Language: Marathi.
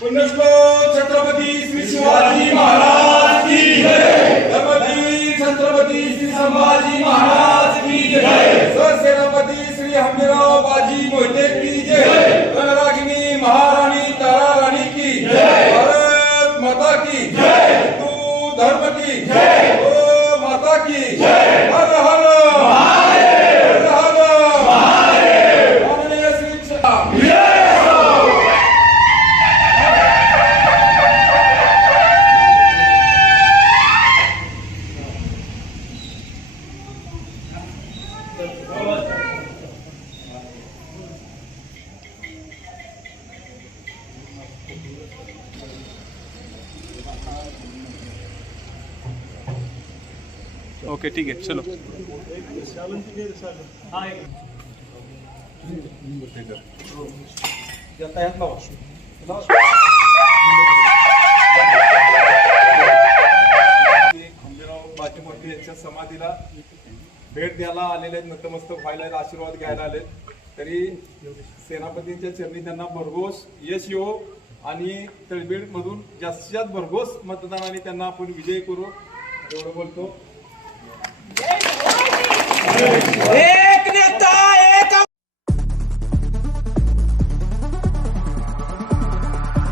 पुण्यश्लोक छत्रपती श्री शिवाजी महाराज की जय। धर्मवीर छत्रपती श्री संभाजी महाराज की जय। सरसेनापती श्री हंबीरराव बाजी मोहिते की जय। रणरागिनी महाराणी तारा राणी की जय। भारत माता की जय। हिंदू धर्म की जय। गौ माता की जय। हर हर महादेव, हर हर महादेव। माननीय श्री ओके ठीक है चलो। यांच्या समाधीला भेट द्यायला आलेले, नतमस्तक व्हायला, आशीर्वाद घ्यायला आले, तरी सेनापतींच्या चरणी त्यांना भरघोस यश येवो आणि तळबीड मधून जास्तीत जास्त भरघोस मतदानाने त्यांना आपण विजयी करू एवढं बोलतो।